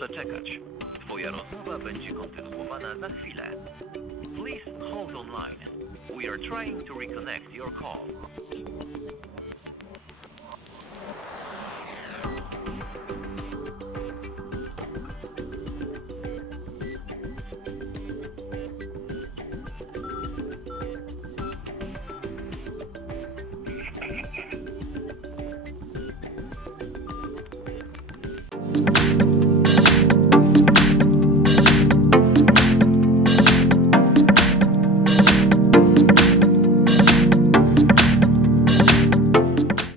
Proszę czekać. Twoja rozmowa będzie kontynuowana za chwilę. Please hold online. We are trying to reconnect your call.